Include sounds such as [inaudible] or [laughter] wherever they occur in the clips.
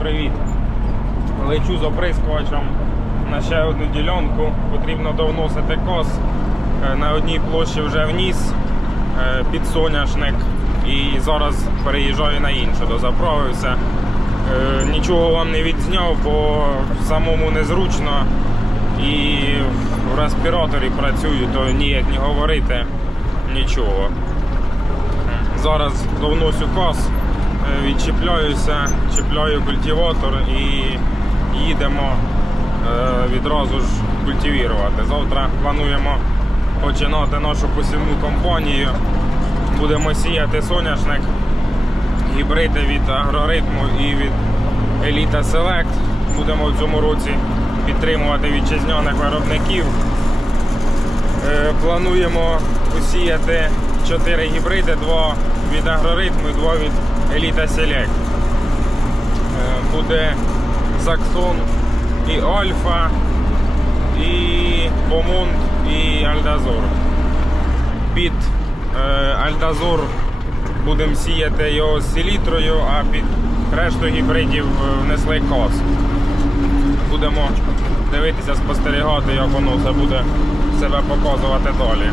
привіт! Лечу з оприскувачем на ще одну ділянку. Потрібно довносити кос. Е, На одній площі вже вніс е, під соняшник і зараз переїжджаю на іншу, дозаправився. Е, Нічого вам не відзняв, бо самому незручно і в респіраторі працюю, то ніяк не говорити нічого. Зараз довносю кос, відчіпляюся, чіпляю культиватор і їдемо е, відразу ж культивірувати. Завтра плануємо починати нашу посівну кампанію. Будемо сіяти соняшник, гібриди від агроритму і від Еліта Селект. Будемо в цьому році підтримувати вітчизняних виробників. Е, Плануємо посіяти 4 гібриди, 2 від агроритму і 2 від Еліта. Е, Буде Заксон і Альфа, і Бомонд, і Альдазор. Під е, Альдазор будемо сіяти його з селітрою, а під решту гібридів е, внесли кос. Будемо дивитися, спостерігати, як воно все буде себе показувати далі.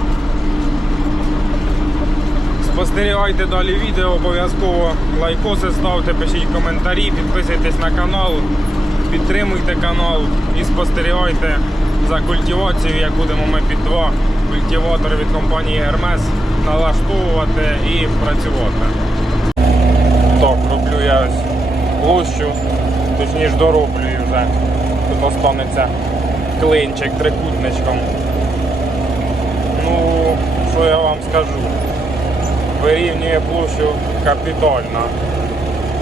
Спостерігайте далі відео, обов'язково лайкоси ставте, пишіть коментарі, підписуйтесь на канал, підтримуйте канал і спостерігайте за культивацією, як будемо ми під два культиватори від компанії Hermes налаштовувати і працювати. Так, роблю я ось площу, точніше дороблюю вже. Тут останеться клинчик трикутничком. Ну, що я вам скажу? Вирівнює площу капітально.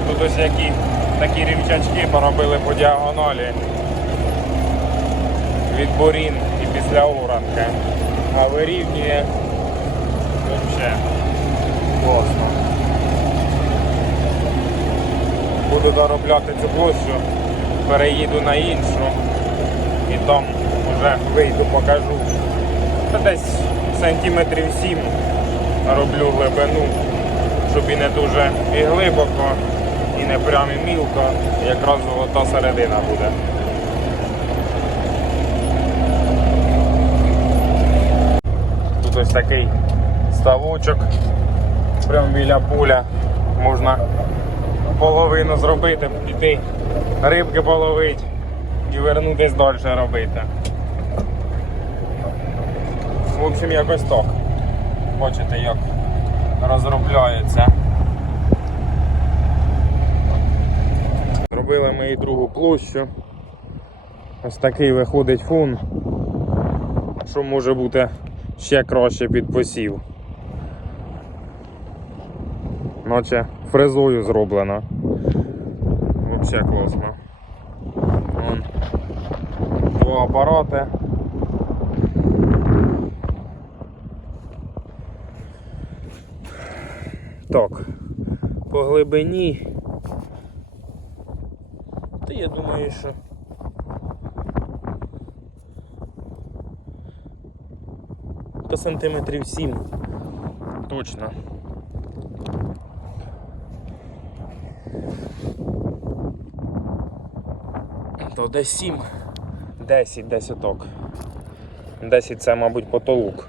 Тут ось які такі рівчачки поробили по діагоналі від борін і після оранки. А вирівнює взагалі класно. Буду доробляти цю площу, переїду на іншу і там вже вийду, покажу. Десь сантиметрів 7 роблю глибину, щоб і не дуже і глибоко, і не прям і мілко, якраз золота середина буде. Тут ось такий ставочок, прямо біля поля можна половину зробити, піти рибки половити і вернутись далі робити. В общем, якось так. Бачите, як розробляється. Зробили ми і другу площу. Ось такий виходить фун, що може бути ще краще під посів. Наче фрезою зроблено. Взагалі класно. Вон. Два апарати. Так, по глибині. Та я думаю, що. Та сантиметрів 7. Точно. То десь 7. 10 десь оток. 10 це, мабуть, потолок.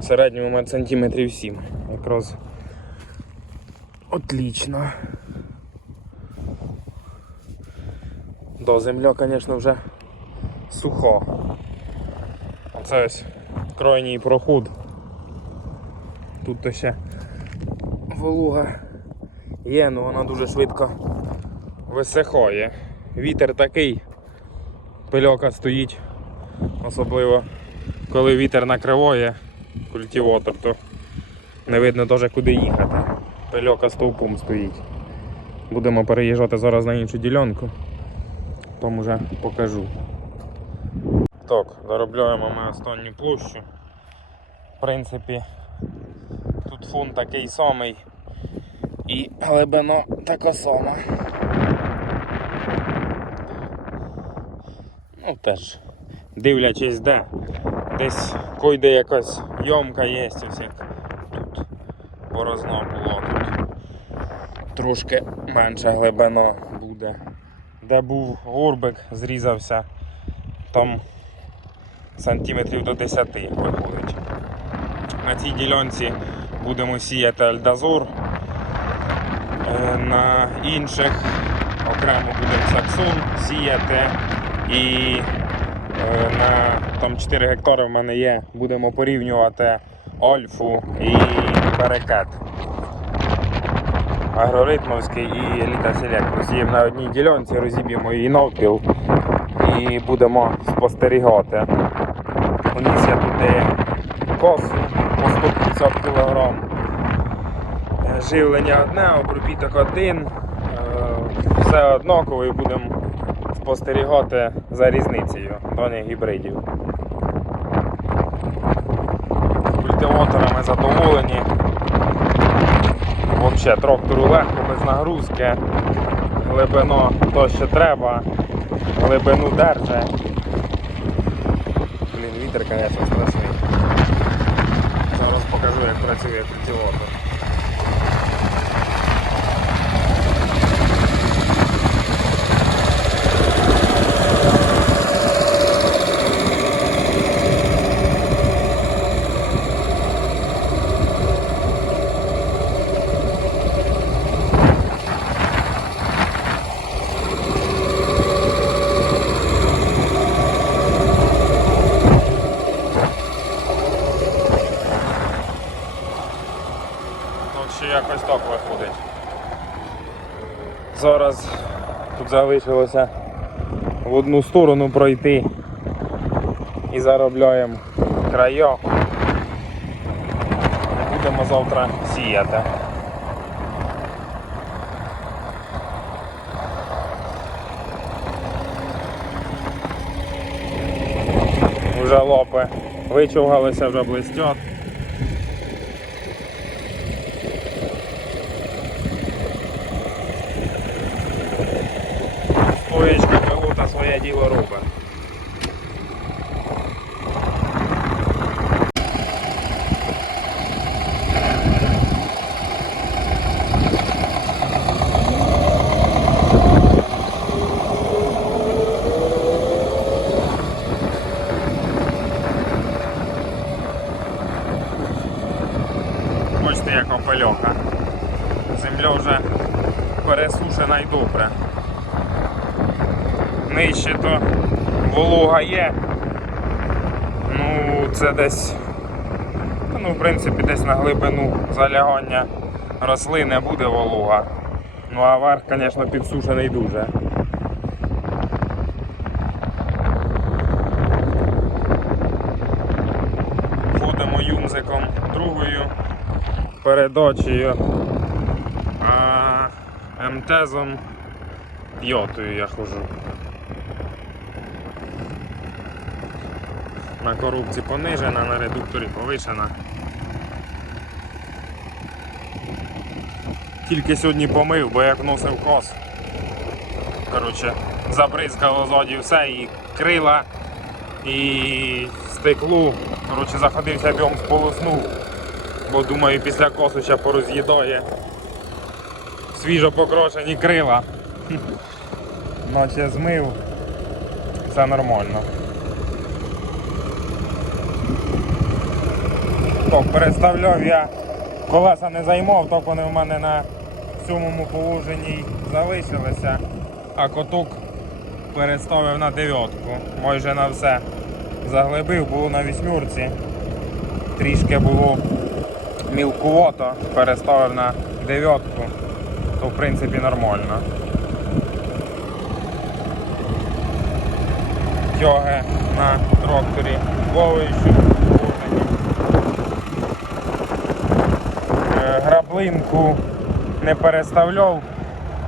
В середньому сантиметрів 7. Якраз отлично. Да, земля, звісно, вже суха. Оце ось крайній проход. Тут то ще волога є, але вона дуже швидко висихає. Вітер такий, пильока стоїть, особливо коли вітер накриває культиватор, то не видно теж куди їхати. Пильока стовпом стоїть. Будемо переїжджати зараз на іншу ділянку, там уже покажу. Так, заробляємо ми останню площу. В принципі, тут фон такий самий і глибина така сама. Ну теж, дивлячись де. Десь койде якась йомка є, як тут борозно було. Трошки менша глибина буде. Де був горбик, зрізався, там сантиметрів до 10 виходить. На цій ділянці будемо сіяти альдазор. Е, На інших окремо будемо саксун сіяти. І е, на там 4 гектари в мене є. Будемо порівнювати альфу і перекат. Агроритмовський і еліта селект. Посіємо на одній ділянці, розіб'ємо її навпіл і будемо спостерігати. У Уніс я туди косу по 150 кг. Живлення одне, обробіток один. Е, Все однаково і будемо спостерігати за різницею даних гібридів. Культиваторами задоволені. Взагалі трактору легко, без нагрузки. Глибину то, що треба, глибину держи. Блін, вітер, звісно, страшний. Зараз покажу, як працює культиватор. Ще якось так виходить. Зараз тут залишилося в одну сторону пройти і заробляємо края. Будемо завтра сіяти. Вже лопи вичугалися, вже блистять. Своє діло робить. Бачите, як опельока. Земля вже пересушена й добре. Нижче то волога є. Ну, це десь, ну, в принципі, десь на глибину залягання рослини буде волога. Ну а верх, звісно, підсушений дуже. Ходимо юмзиком другою передачею, а МТЗом п'ятою я хожу. На коробці понижена, на редукторі повишена. Тільки сьогодні помив, бо як вносив кос. Коротше, забризкало ззаді все і крила, і стеклу. Коротше, заходився бьом сполоснув, бо думаю після косу ще пороз'їдає. Свіжо покрошені крила. [laughs] Наче змив. Все нормально. Так, переставляв я колеса не займав, так вони в мене на сьомому положенні залишилися, а коток переставив на дев'ятку. Майже на все заглибив, було на вісьмірці. Трішки було мілкувато, переставив на дев'ятку, то в принципі нормально. Тяги на тракторі плаваючі. Е, не переставляв,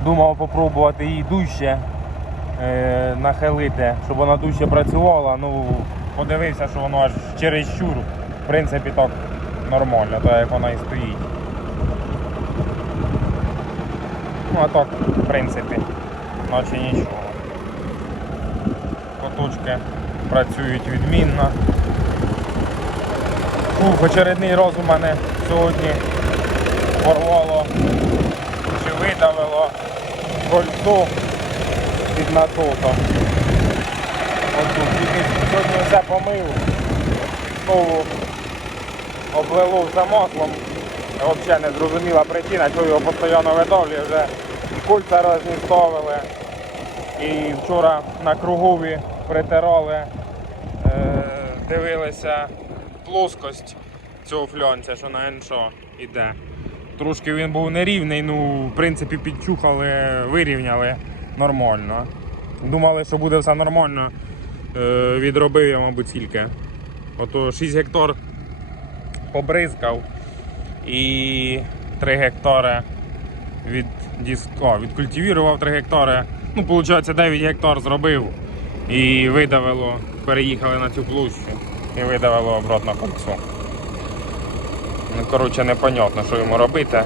думав попробувати її дужче е, нахилити, щоб вона дужче працювала. Ну, подивився, що воно аж чересчур. В принципі, так нормально, так як вона і стоїть. Ну а так, в принципі, наче нічого. Коточки працюють відмінно. Фух, очередний раз у мене сьогодні порвало чи видавило кольцо під. Тільки сьогодні все помив. Знову облило все маслом. Взагалі не зрозуміла причина, що його постійно видавлює, вже кульця різні ставили. І вчора на кругові притирали, е, дивилися плоскость цього фльонця, що на іншо йде. Трошки він був нерівний, ну, в принципі, підчухали, вирівняли нормально. Думали, що буде все нормально. Е, відробив я, мабуть, скільки. Ото 6 гектар побризкав і 3 гектари від диск... О, відкультивірував 3 гектари. Ну, виходить, 9 гектар зробив і видавило, переїхали на цю площу і видавило обратно кольцо. Ну, коротше, непонятно, що йому робити.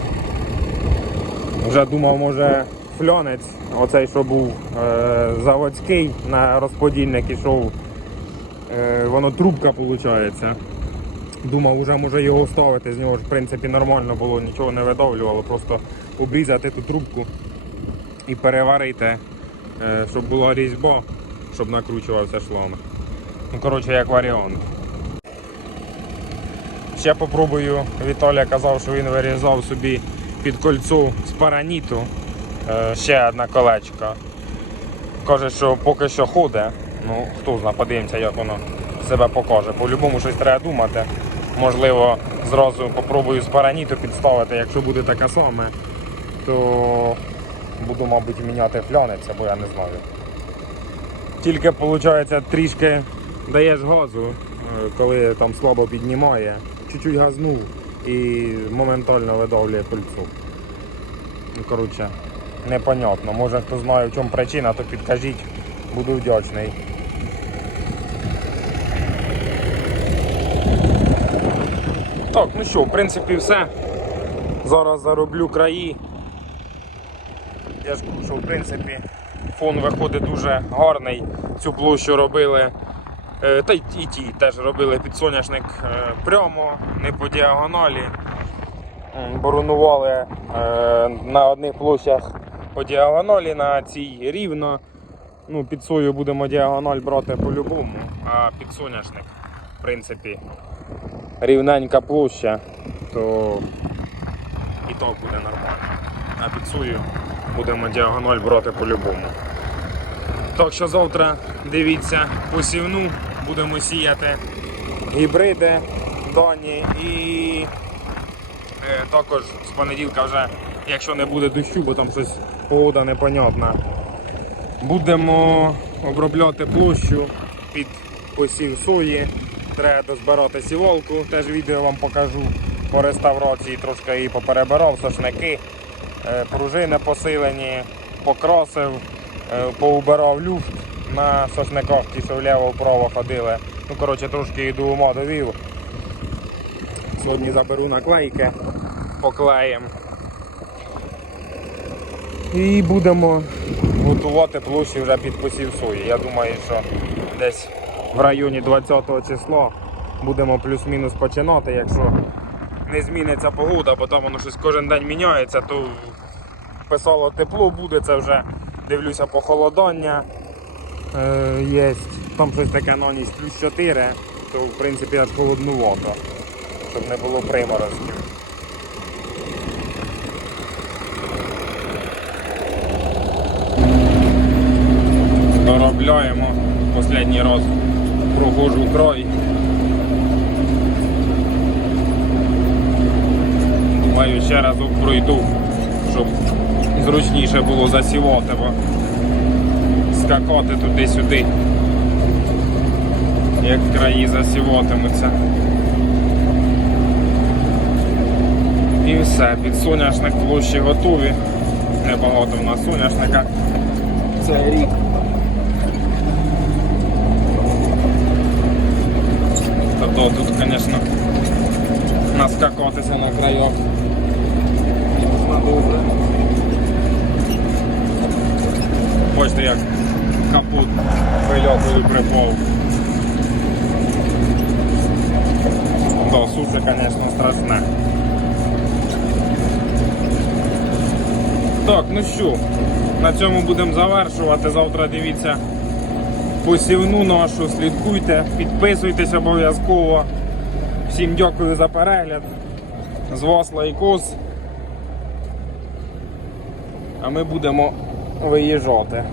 Вже думав, може фльонець, оцей, що був е, заводський на розподільник ішов. Е, воно трубка виходить. Думав, вже може його ставити, з нього ж в принципі нормально було, нічого не видавлювало, просто обрізати ту трубку і переварити, е, щоб була різьба, щоб накручувався шланг. Ну, коротше, як варіант. Ще попробую. Віталія казав, що він вирізав собі під кольцо з параніту е, ще одне колечко. Каже, що поки що ходить. Ну, хто знає, подивимося, як воно себе покаже. По-любому щось треба думати. Можливо, зразу попробую з параніту підставити, якщо буде таке саме, то буду, мабуть, міняти флянець, або я не знаю. Тільки, виходить, трішки даєш газу, е, коли там слабо піднімає, чуть-чуть газнув і моментально видавлює кольцо. Ну, коротше, непонятно. Може хто знає в чому причина, то підкажіть, буду вдячний. Так, ну що, в принципі, все. Зараз зароблю краї. Я ж кажу, що в принципі фон виходить дуже гарний. Цю площу робили. Е, Та й і ті теж робили підсоняшник е, прямо, не по діагоналі. М, Боронували е, на одних площах по діагоналі, на цій рівно. Ну, під сою будемо діагональ брати по-любому, а під соняшник, в принципі, рівненька площа, то і то буде нормально. А під сою будемо діагональ брати по-любому. Так що завтра дивіться посівну, будемо сіяти гібриди дані і е, також з понеділка вже, якщо не буде дощу, бо там щось погода непонятна, будемо обробляти площу під посів сої. Треба дозбирати сівалку, теж відео вам покажу по реставрації, трошки її поперебирав, сошники, е, пружини посилені, покрасив, поубирав люфт на сошниках, ті, що вліво-вправо ходили. Ну, коротше, трошки до ума довів. Сьогодні заберу наклейки, поклеїмо. І будемо готувати площі вже під посів сої. Я думаю, що десь в районі 20 числа будемо плюс-мінус починати. Якщо не зміниться погода, бо там воно щось кожен день міняється, то писало тепло буде, це вже дивлюся похолодання. Е, є. Там щось таке на ніч плюс 4, то в принципі аж холоднувато, щоб не було приморозків. Доробляємо. Останній раз проходжу край. Думаю, ще разок пройду, щоб зручніше було засівати, бо скакати туди-сюди, як краї засіватимуться. І все, під соняшник площі готові. Небагато в нас соняшника. Це рік. Тобто тут, звісно, наскакатися на краях. Можна добре. Бачите, як капут пильокою припав. Да, суце, звісно, страшне. Так, ну що, на цьому будемо завершувати. Завтра дивіться посівну нашу, слідкуйте, підписуйтесь обов'язково. Всім дякую за перегляд. З вас лайкос. А ми будемо виїжджати.